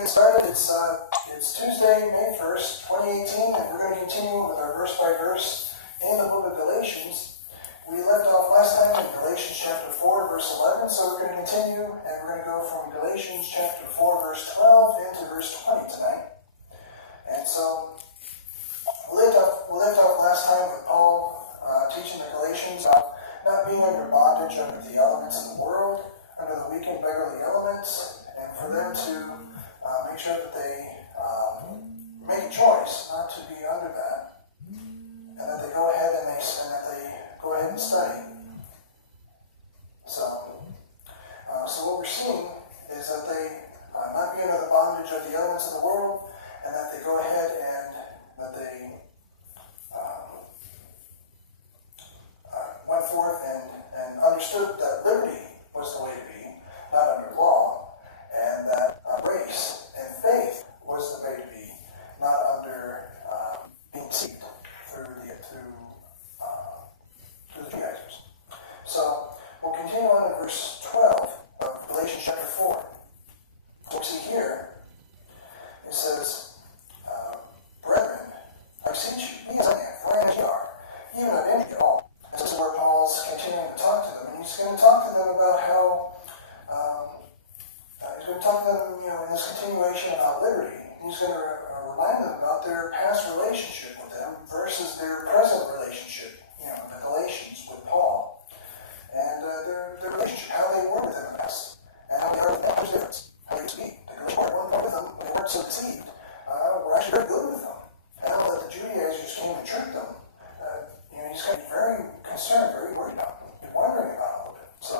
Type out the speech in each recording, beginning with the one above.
to get started. It's Tuesday, May 1st, 2018, and we're going to continue with our verse by verse in the book of Galatians. We left off last time in Galatians chapter 4, verse 11, so we're going to continue, and we're going to go from Galatians chapter 4, verse 12 into verse 20 tonight. And so, we left off last time with Paul teaching the Galatians about not being under bondage under the elements of the world, under the weak and beggarly elements, and for them to make sure that they make a choice not to be under that, and that they go ahead and study. So what we're seeing is that they not be under the bondage of the elements of the world, and that they go ahead and that they went forth and understood that liberty was the way to be, not under law, and that grace and faith was the way to be, not under being deceived through the Judaizers. So we'll continue on in verse 12 of Galatians chapter 4. What we see here, it says, Brethren, I beseech you, be as I am, for I am as you are, even of envy at all. This is where Paul's continuing to talk to them, and he's going to talk to them about how he's going to talk to them, in this continuation about liberty. He's going to remind them about their past relationship with them versus their present relationship, the Galatians with Paul, and their relationship, how they were with him in the past, and how they are with them. There's a difference. How they used to be. The Galatians weren't with them when they weren't so deceived. Were actually very good with them. And now that the Judaizers came and tricked them, he's going to be very concerned, very worried about them, wondering about it a little bit. So,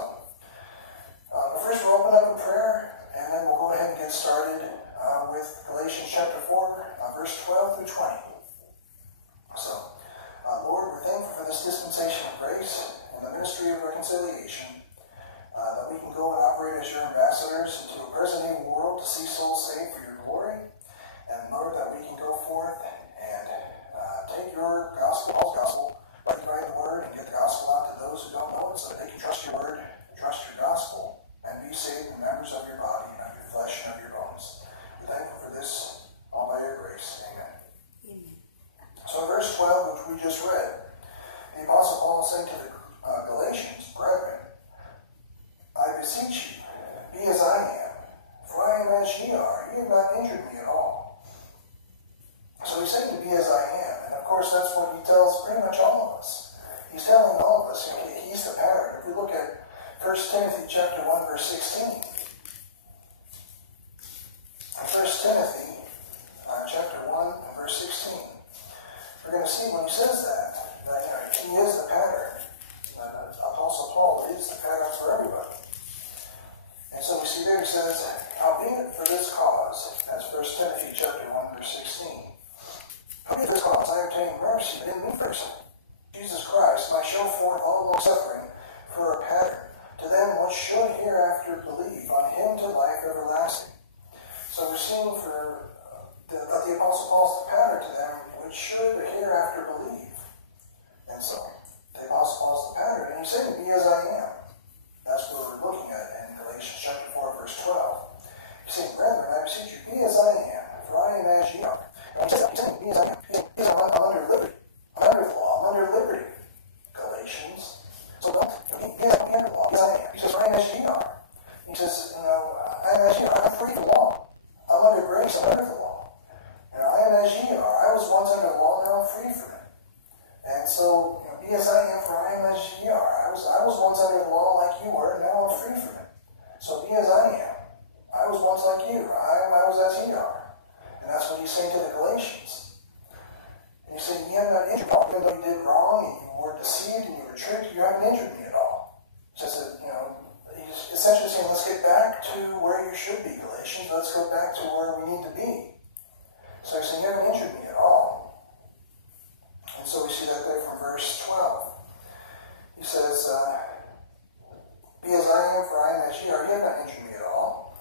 but first we'll open up in prayer, and then we'll go ahead and get started with Galatians chapter 4, verse 12 through 20. So, Lord, we're thankful for this dispensation of grace and the ministry of reconciliation, that we can go and operate as your ambassadors into a present evil world to see souls saved for your glory. And Lord, that we can go forth and take your gospel, Paul's gospel, write the word, and get the gospel out to those who don't know it, so that they can trust your word, trust your gospel, and be saved and members of your body, and of your flesh, and of your bones. We're thankful for this, all by your grace. Amen. So in verse 12, which we just read, the Apostle Paul saying to the Galatians, Brethren, I beseech you, be as I am, for I am as ye are. Ye have not injured me at all. So he's saying to be as I am, and of course that's what he tells pretty much all of us. He's telling all of us, he's the pattern. If we look at 1 Timothy chapter 1, verse 16, 1 Timothy chapter 1 and verse 16, we're going to see when he says that he is the pattern. Apostle Paul is the pattern for everybody. And so we see there he says, howbeit for this cause, that's 1 Timothy chapter 1, verse 16, howbeit for this cause I obtain mercy, but in me first, Jesus Christ might show forth all long suffering for a pattern to them which should hereafter believe on him to life everlasting. So we're seeing that the Apostle Paul's the pattern to them which should hereafter believe. And so the Apostle Paul's the pattern, and he's saying, be as I am. That's what we're looking at in Galatians chapter 4, verse 12. He's saying, Brethren, I beseech you, be as I am, for I am as ye are. And he's saying, be as I am. I'm under liberty. I'm under the law. I'm under liberty. Galatians. So don't be under the law. Be as I am. He says, I am as ye are. He says, I am as ye are. I'm free from the law. I'm under grace. I'm under the law. I am as ye are. I was once under the law, now I'm free from it. And so, be as I am, for I am as ye are. I was once under the law like you were, and now I'm free from it. So be as I am. I was once like you. I was as ye are. And that's what he's saying to the Galatians. And he's saying, you have not injured me at all. Even though you did wrong, and you were deceived, and you were tricked, you haven't injured me at all. Just that, he's essentially saying, let's get back to where you should be, Galatians. Let's go back to where we need to be. So he's saying, you haven't injured me at all. And so we see that there from verse 12. He says, be as I am, for I am as ye are. You have not injured me at all.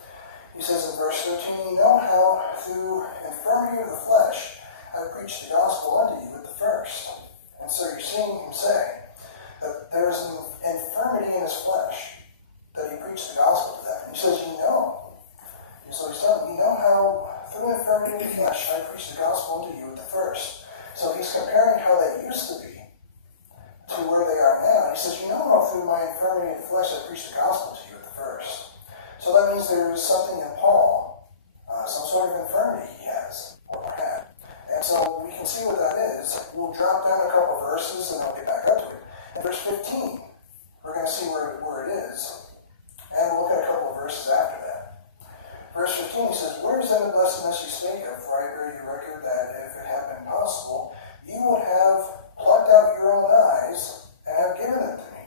He says in verse 13, you know how through infirmity of the flesh I preached the gospel unto you at the first. And so you're seeing him say that there's an infirmity in his flesh that he preached the gospel to them. And he says, you know. And so he's telling them, you know how I preached the gospel unto you at the first. So he's comparing how they used to be to where they are now. He says, you know how through my infirmity of the flesh I preached the gospel to you at the first. So that means there is something in Paul, some sort of infirmity he has, or had. And so we can see what that is. We'll drop down a couple verses and I'll get back up to it. In verse 15, we're going to see where it is. And we'll look at a couple of verses after that. Verse 15 says, where is then the blessedness you speak of? For I bear you record that if it had been possible, you would have plucked out your own eyes and have given them to me.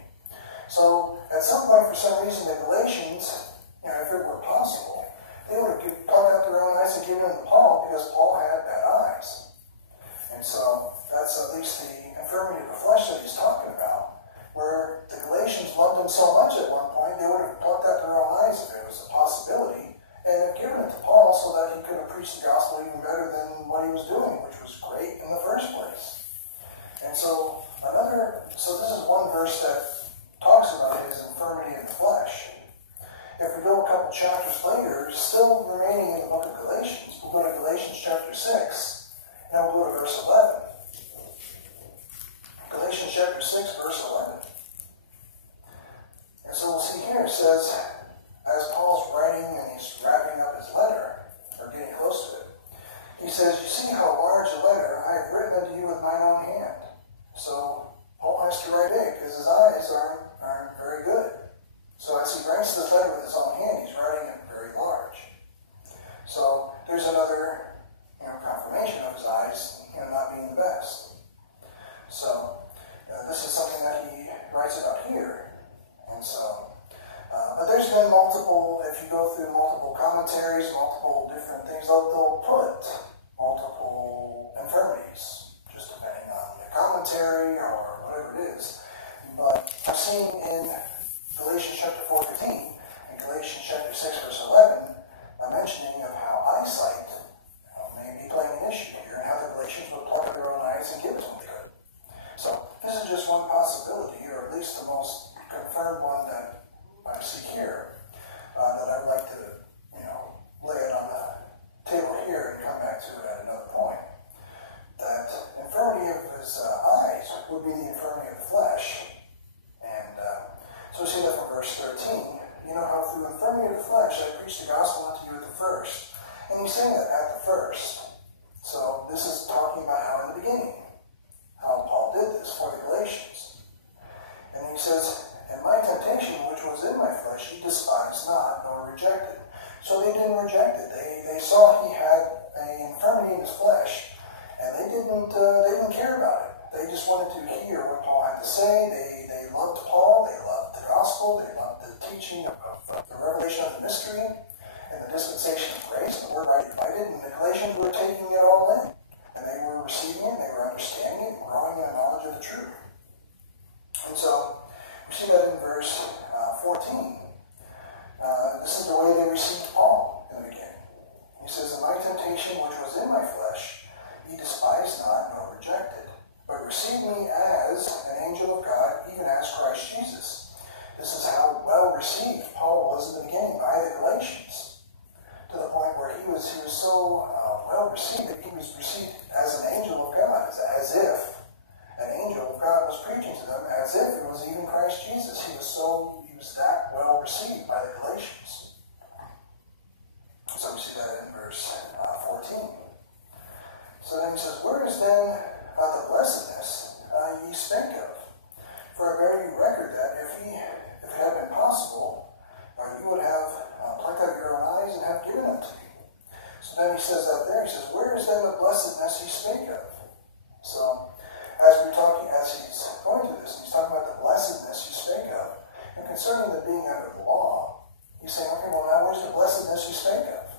So at some point, for some reason, the Galatians, if it were possible, they would have plucked out their own eyes and given them to Paul because Paul had bad eyes. And so that's at least the infirmity of the flesh that he's talking about, where the Galatians loved him so much at one point, they would have plucked out their own eyes if it was a possibility and have given it to Paul so that he could have preached the gospel even better than what he was doing, which was great in the first place. And so this is one verse that talks about his infirmity in the flesh. If we go a couple chapters later, still remaining in the book of Galatians, we'll go to Galatians chapter 6, and we'll go to verse 11. Galatians chapter 6, verse 11. And so we'll see here, it says, as Paul's writing and he's wrapping up his letter, or getting close to it, he says, you see how large a letter I have written unto you with mine own hand. So Paul has to write big because his eyes aren't very good. So as he writes this letter with his own hand, he's writing it very large. So there's another confirmation of his eyes not being the best. So this is something that he writes about here. And so, but there's been multiple, if you go through multiple commentaries, multiple different things, they'll put multiple infirmities, just depending on the commentary or whatever it is. But I've seen in Galatians chapter 4:15 and Galatians chapter 6 verse 11 a mentioning of how eyesight may be playing an issue here and how the Galatians would pluck out their own eyes and give it to them they could. So this is just one possibility, or at least the most confirmed one that I see here, that I would like to lay it on the table here and come back to it at another point. That infirmity of his eyes would be the infirmity of the flesh. And so we see that from verse 13. You know how through infirmity of the flesh I preached the gospel unto you at the first. And he's saying that at the first. So this is talking about how in the beginning, how Paul did this for the Galatians. And he says, and my temptation which was in my flesh he despised not nor rejected. So they didn't reject it. They saw he had an infirmity in his flesh. And they didn't care about it. They just wanted to hear what Paul had to say. They loved Paul. They loved the gospel. They loved the teaching of the revelation of the mystery and the dispensation of grace. And the word right divided. And the Galatians were taking it all in. And they were receiving it. They were understanding it and growing in the knowledge of the truth. And so we see that in verse 14. This is the way they received Paul in the beginning. He says, and my temptation which was in my flesh he despised not nor rejected, but received me as an angel of God, even as Christ Jesus. This is how well received Paul was in the beginning by the Galatians, to the point where he was so well received that he was received as an angel of God, as if an angel of God was preaching to them, as if it was even Christ Jesus. He was that well received by the Galatians. So we see that in verse 14. So then he says, where is then the blessedness ye spake of? For I bear you record that if it had been possible, you would have plucked out your own eyes and have given them to me. So then he says that there, he says, where is then the blessedness ye spake of? So as he's going to this, he's talking about the blessedness you spake of. And concerning the being under the law, he's saying, okay, well now where's the blessedness you spake of?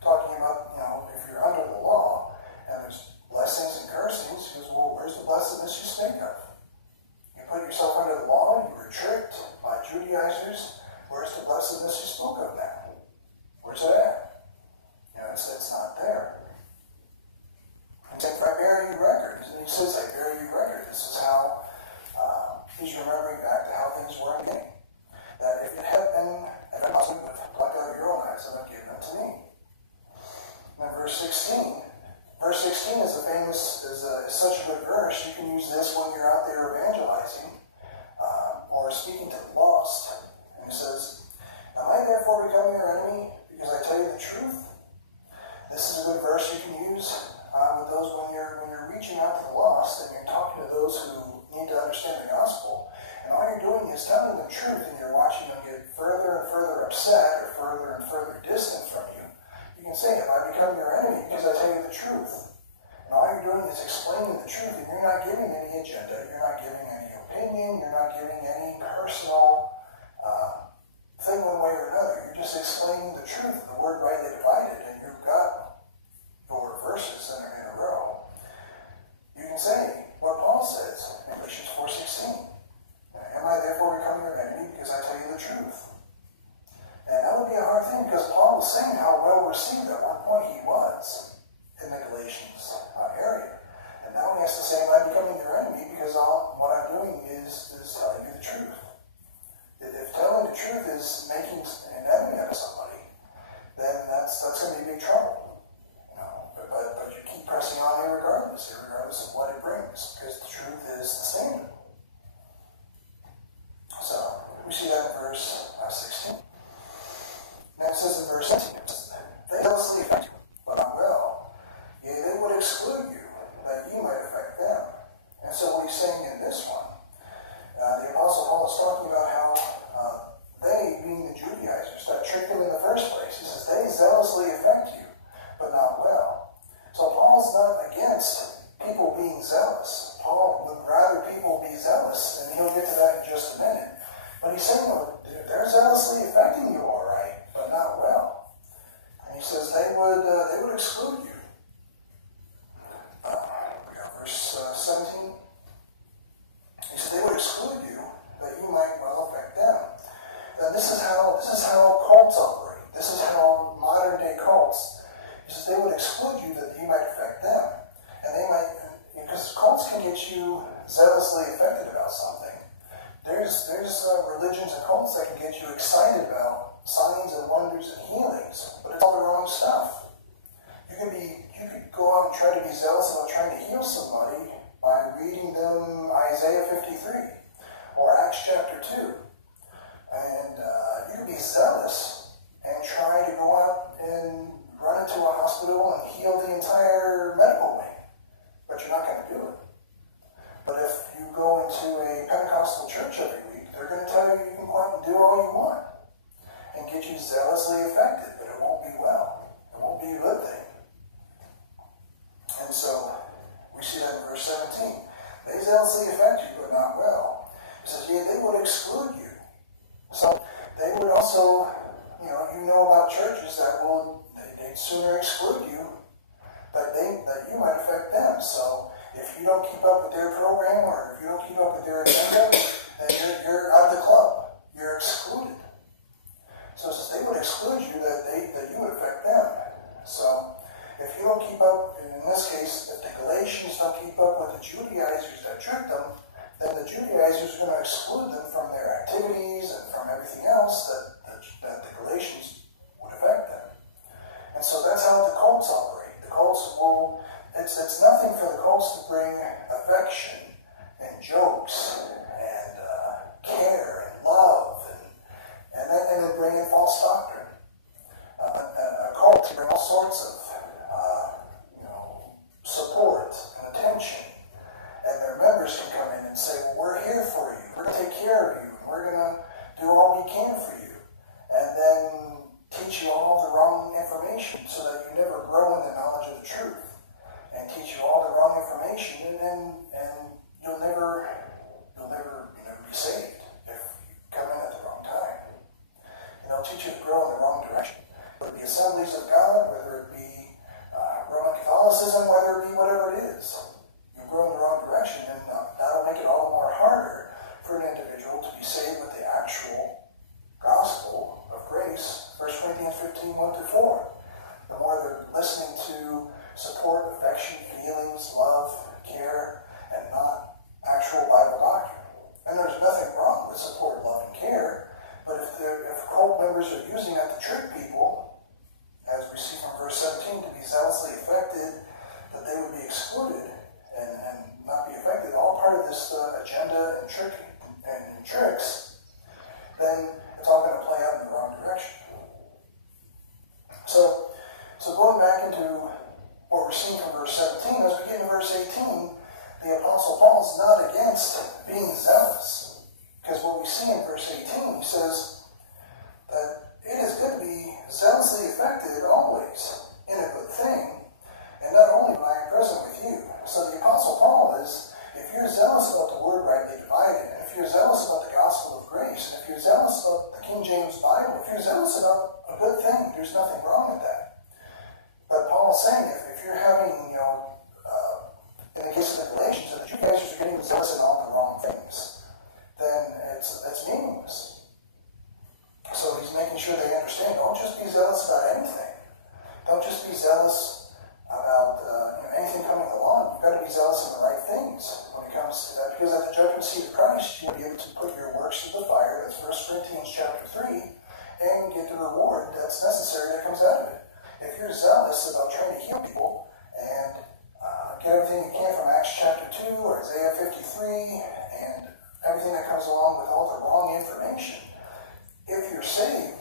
Talking about, if you're under the law, and there's blessings and cursings, he goes, well, where's the blessedness you speak of? You put yourself under the law, you were tricked by Judaizers, where's the blessedness you spoke of now? Where's it at? It's not there. And then I bear you record. And he says, I bear you record. This is how he's remembering back to how things were in the beginning. That if it had been possible, you would have plucked out your own eyes and have given them to me. And then verse 16, Verse 16 is is such a good verse. You can use this when you're out there evangelizing or speaking to the lost. And it says, "Am I therefore become your enemy because I tell you the truth?" This is a good verse you can use with those when you're reaching out to the lost and you're talking to those who need to understand the gospel. And all you're doing is telling them the truth, and you're watching them get further and further upset or further and further distant from you. You can say, "Have I become your enemy because I tell you the truth?" And all you're doing is explaining the truth, and you're not giving any agenda, you're not giving any opinion, you're not giving any personal thing one way or another. You're just explaining the truth of the word rightly divided, and you've got your verses in a row. You can say what Paul says in Galatians 4:16. "Am I therefore becoming your enemy because I tell you the truth?" And that would be a hard thing, because Paul was saying how well received at one point he was in the Galatians area. And now he has to say, "Am I becoming your enemy because what I'm doing is telling you the truth?" If telling the truth is making an enemy out of somebody, then that's going to be big trouble. But you keep pressing on regardless of what it brings, because the truth is the same. So we see that in verse 16. Next says in verse 17, "They zealously affect you, but not well. Yea, they would exclude you, that you might affect them." And so what he's saying in this one, the Apostle Paul is talking about how they, being the Judaizers, that tricked him in the first place. He says, "They zealously affect you, but not well." So Paul's not against people being zealous. Paul would rather people be zealous, and he'll get to that in just a minute. But he's saying, "Well, they're zealously affecting you, all right, but not well." And he says they would exclude you. We got verse 17. He said they would exclude you, that you might well affect them. And this is how cults operate. This is how modern day cults. He says they would exclude you that you might affect them. And they might, because cults can get you zealously affected about something. There's religions and cults that can get you excited about signs and wonders and healings, but it's all the wrong stuff. You could go out and try to be zealous about trying to heal somebody by reading them Isaiah 53 or Acts chapter 2. And you could be zealous and try to go out and run into a hospital and heal the entire medical wing, but you're not going to do it. But if you go into a Pentecostal church every week, they're going to tell you can go out and do all you want and get you zealously affected, but it won't be well. It won't be a good thing. And so we see that in verse 17. "They zealously affect you, but not well." He says, "Yeah, they would exclude you." So they would also, you know about churches that they'd sooner exclude you that you might affect them. So if you don't keep up with their program, or if you don't keep up with their agenda, then you're out of the club. You're excluded. So it says they would exclude you that you would affect them. So if you don't keep up, in this case, if the Galatians don't keep up with the Judaizers that tricked them, then the Judaizers are going to exclude them from their activities and from everything else that the Galatians would affect them. And so that's how the cults operate. The cults will, it's nothing for the cults to bring affection and jokes and care and love and then bring in false doctrine. A cult to bring all sorts of support and attention. And their members can come in and say, "Well, we're here for you. We're going to take care of you. And we're going to do all we can for you." And then teach you all the wrong information so that you never grow in the knowledge of the truth. And teach you all the wrong information, and you'll never be saved if you come in at the wrong time. And they'll teach you to grow in the wrong direction. Whether it be Assemblies of God, whether it be Roman Catholicism, whether it be whatever it is. You grow in the wrong direction, and that'll make it all the more harder for an individual to be saved with the actual gospel of grace. 1 Corinthians 15, 1-4. The more they're listening to support, affection, feelings, love, care, and not actual Bible doctrine. And there's nothing wrong with support, love, and care, but if cult members are using that to trick people, as we see from verse 17, to be zealously affected, that not against being zealous. Because what we see in verse 18, he says that it is good to be zealously affected always in a good thing, and not only when I am present with you. So the Apostle Paul is, if you're zealous about the word rightly divided, and if you're zealous about the gospel of grace, and if you're zealous about the King James Bible, if you're zealous about a good thing, there's nothing wrong with that. But Paul is saying, if you're having, in the case of the Galatians, if the Judaizers are getting zealous about the wrong things, then it's meaningless. So he's making sure they understand, don't just be zealous about anything. Don't just be zealous about anything coming along. You've got to be zealous in the right things when it comes to that. Because at the judgment seat of Christ, you'll be able to put your works to the fire. That's 1 Corinthians chapter 3. And get the reward that's necessary that comes out of it. If you're zealous about trying to heal people and get everything you can from Acts chapter 2 or Isaiah 53 and everything that comes along with all the wrong information, if you're saved,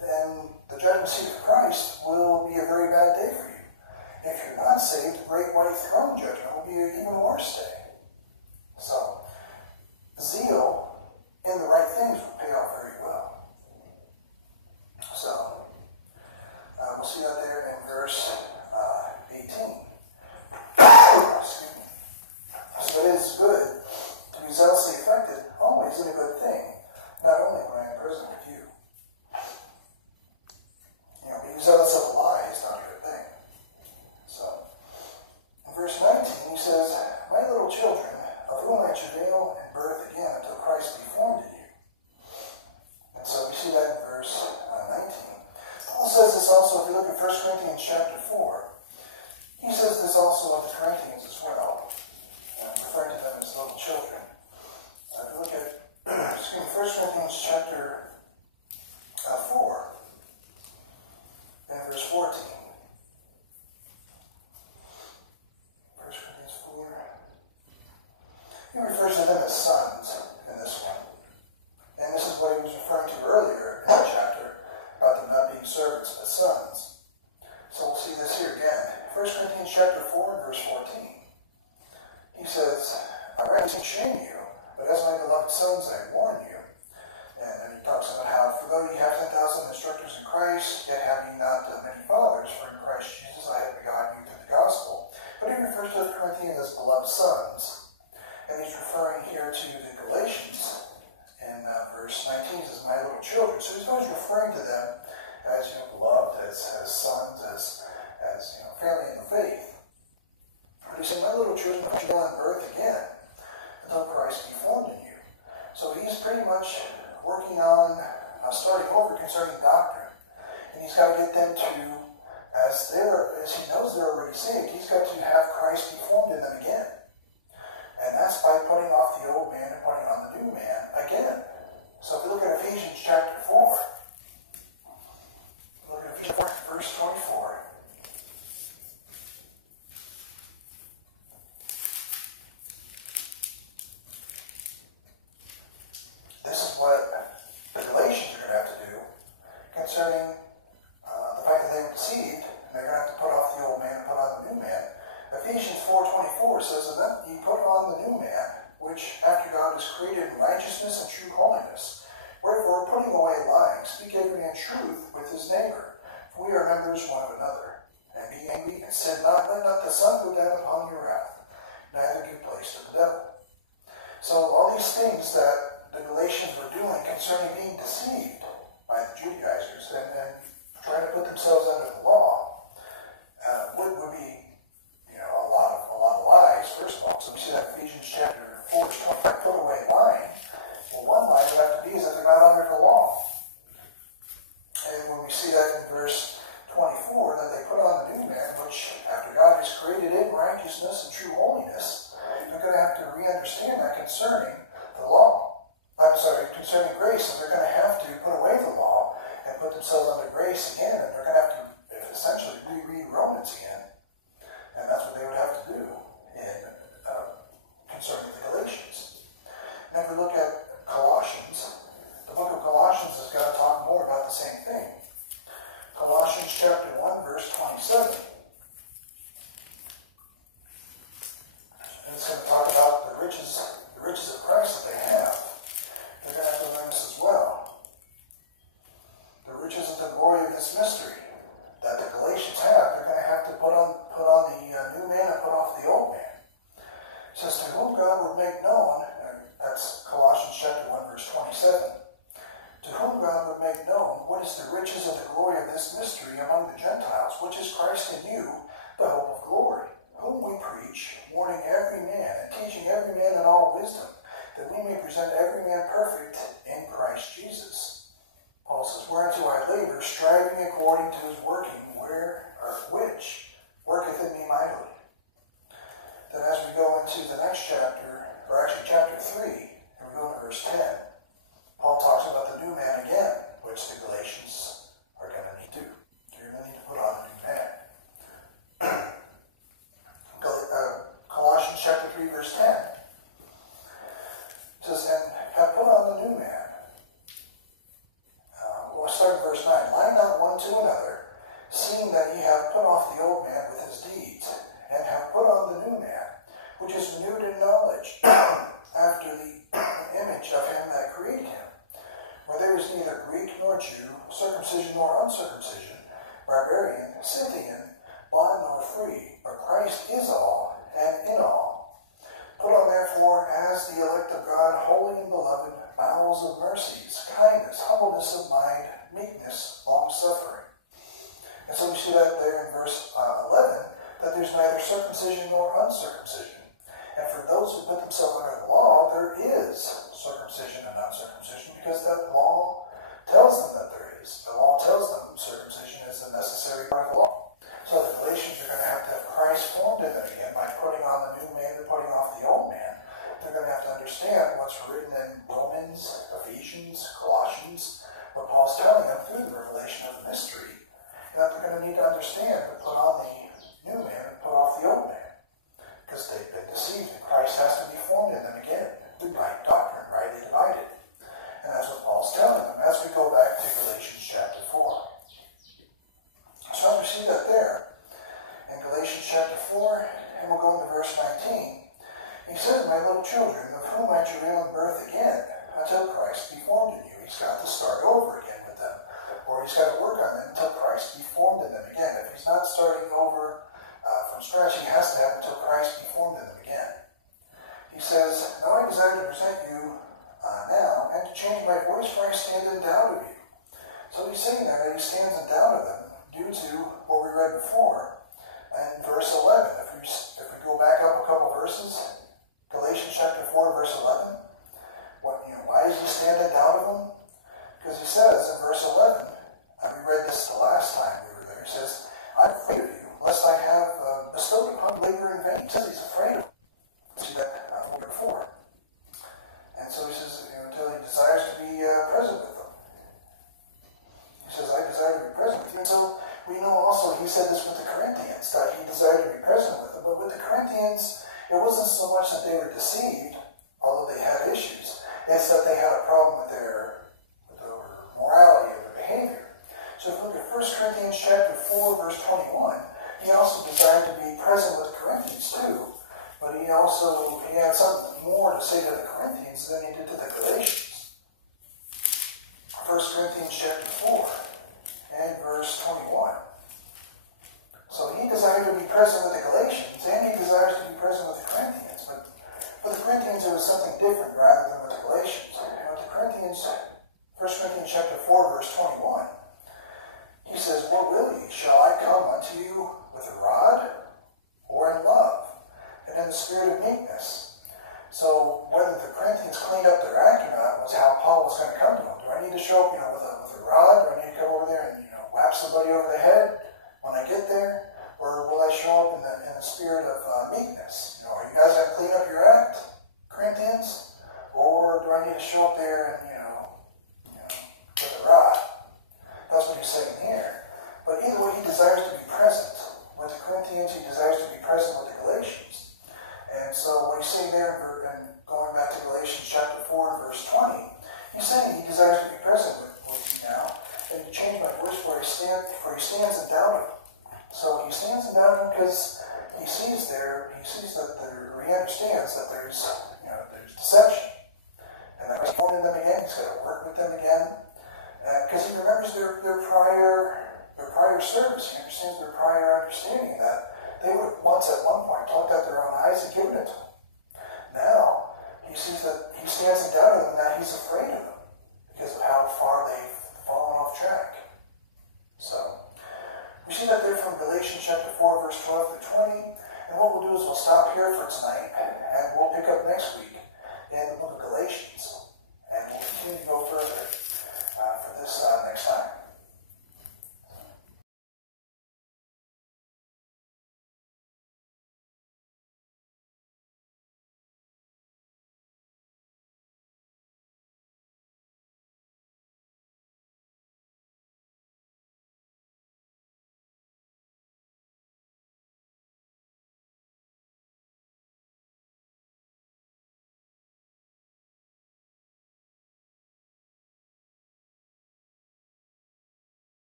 then the judgment seat of Christ will be a very bad day for you. If you're not saved, the great white throne judgment will be an even worse day. So, zeal in the right things will pay off very well. So, we'll see that there in verse 18. Excuse me. So it is good to be zealously affected, always in a good thing, not only when I am present with you. Being zealous of a lie is not a good thing. So, in verse 19, he says, "My little children, of whom I travail and birth again until Christ be formed in you." And so we see that in verse 19. Paul says this also, if you look at 1 Corinthians chapter 4, he says this also of the Corinthians as well, referring to them as little children. If you look at 1 Corinthians chapter 4, and verse 14. 1 Corinthians 4. He refers to them as sons in this one. And this is what he was referring to earlier in the chapter about them not being servants but sons. So we'll see this here again. 1 Corinthians chapter 4 and verse 14. He says, "I write to shame you, but as my beloved sons I warn you." And then he talks about how, "For though ye have 10,000 instructors in Christ, yet have ye not many fathers, for in Christ Jesus I have begotten you through the gospel." But he refers to the Corinthians as beloved sons. And he's referring here to the Galatians in verse 19. He says, "My little children." So he's always referring to them as beloved, as sons, as family in the faith. But he's saying, "My little children, I shall on birth again until Christ be formed in you." So he's pretty much working on starting over concerning doctrine. And he's got to get them to, as he knows they're already saved, he's got to have Christ be formed in them again. And that's by putting off the old man and putting on the new man again. So if you look at Ephesians chapter 4, look at Ephesians 4, verse 24. This is what the Galatians are going to have to do concerning the fact that they were deceived, and they're going to have to put off the old man and put on the new man. Ephesians 4:24 says, "And then ye put on the new man, which after God is created in righteousness and true holiness. Wherefore, putting away lying, speak every man truth with his neighbor, for we are members one of another. And be angry and sin not, let not the sun go down upon your wrath, neither give place to the devil." So all these things that the Galatians were doing concerning being deceived by the Judaizers and trying to put themselves under the law would be a lot of lies, first of all. So we see that in Ephesians chapter 4, verse 25, "Put away lying." Well, one lie would have to be is that they're not under the law. And when we see that in verse 24, that they put on the new man, which after God is created in righteousness and true holiness, they're going to have to re-understand that concerning the law. Concerning grace, and they're going to have to put away the law and put themselves under grace again, and they're going to have to essentially reread Romans again. And that's what they would have to do concerning the Galatians. Now if we look at Colossians, the book of Colossians is going to talk more about the same thing. Colossians chapter 1, verse 27. And it's going to talk about the riches among the Gentiles, which is Christ in you, the hope of glory, whom we preach, warning every man and teaching every man in all wisdom, that we may present every man perfect in Christ Jesus. Paul says, whereunto I labor, striving according to his working, which worketh in me mightily. Then as we go into the next chapter, or actually chapter 3, and we go to verse 10, Paul talks about the new man again, which the Galatians are going to need to do. They're going to need to put on a new man. Colossians chapter 3, verse 10 says, and have put on the new man. We'll start in verse 9. Lie not one to another, seeing that ye have put off the old man with his deeds, and have put on the new man, which is renewed in knowledge, after the image of him that created him. Where there is neither Greek nor Jew, circumcision nor uncircumcision, barbarian, Scythian, bond nor free, but Christ is all, and in all. Put on therefore, as the elect of God, holy and beloved, bowels of mercies, kindness, humbleness of mind, meekness, long-suffering. And so we see that there in verse 11, that there's neither circumcision nor uncircumcision. And for those who put themselves under the law, there is circumcision and uncircumcision, because that law tells them that there is. The law tells them circumcision is a necessary part of the law. So the Galatians are going to have Christ formed in them again by putting on the new man and putting off the old man. They're going to have to understand what's written in Romans, Ephesians, Colossians, what Paul's telling them through the revelation of the mystery. And that they're going to need to understand to put on the new man and put off the old man. Because they've been deceived, and Christ has to be formed in them again. The right doctrine, rightly divided. And that's what Paul's telling them as we go back to Galatians chapter 4. So as we see that there, in Galatians chapter 4, and we'll go into verse 19, he says, my little children, of whom I travail in birth again, until Christ be formed in you. He's got to start over again with them. Or he's got to work on them until Christ be formed in them again. If he's not starting over from scratch, he has to have until Christ be formed in them again. He says, now I desire to present you now, and to change my voice, for I stand in doubt of you. So he's saying that he stands in doubt of them due to what we read before in verse 11. If we go back up a couple verses, Galatians chapter 4, verse 11, why does he stand in doubt of them? Because he says in verse 11, and we read this the last time we were there, he says, I'm afraid of you, lest I have bestowed upon labor in vain. He says he's afraid of them. See that before. And so he says, until he desires to be present with them. He says, I desire to be present with you. And so we know also, he said this with the Corinthians, that he desired to be present with them. But with the Corinthians, it wasn't so much that they were deceived, although they had issues. It's that they had a problem with their morality or their behavior. So if you look at 1 Corinthians chapter 4, verse 21, he also desired to be present with the Corinthians too. But he had something more to say to the Corinthians than he did to the Galatians. 1 Corinthians chapter 4 and verse 21. So he desired to be present with the Galatians, and he desires to be present with the Corinthians. But for the Corinthians, it was something different rather than with the Galatians. With the Corinthians, 1 Corinthians chapter 4, verse 21, he says, what will ye? Shall I come unto you with a rod, or in love, and in the spirit of meekness? So whether the Corinthians cleaned up their act or not was how Paul was going to come to them. Do I need to show up, with a rod? Do I need to come over there and, whap somebody over the head when I get there? Or will I show up in the spirit of meekness? Are you guys going to clean up your act, Corinthians? Or do I need to show up there and, with a rod? That's what he's saying here. But either way, he desires to be present with the Corinthians. He desires to be present with the Galatians. And so what he's saying there, and going back to Galatians chapter 4, verse 20, he's saying he desires to be present with you now, and to change my voice for he stands in doubt of him. So he stands in doubt of him because he understands that there's deception. And that he's formed in them again, he's got to work with them again. Because he remembers their prior service. He understands their prior understanding that they would have once at one point plucked out their own eyes and given it to him. Now, he sees that he stands in doubt of them, that he's afraid of them because of how far they've fallen off track. So, see that there from Galatians chapter 4, verse 12 to 20. And what we'll do is we'll stop here for tonight, and we'll pick up next week in the book of Galatians. And we'll continue to go further for this next time.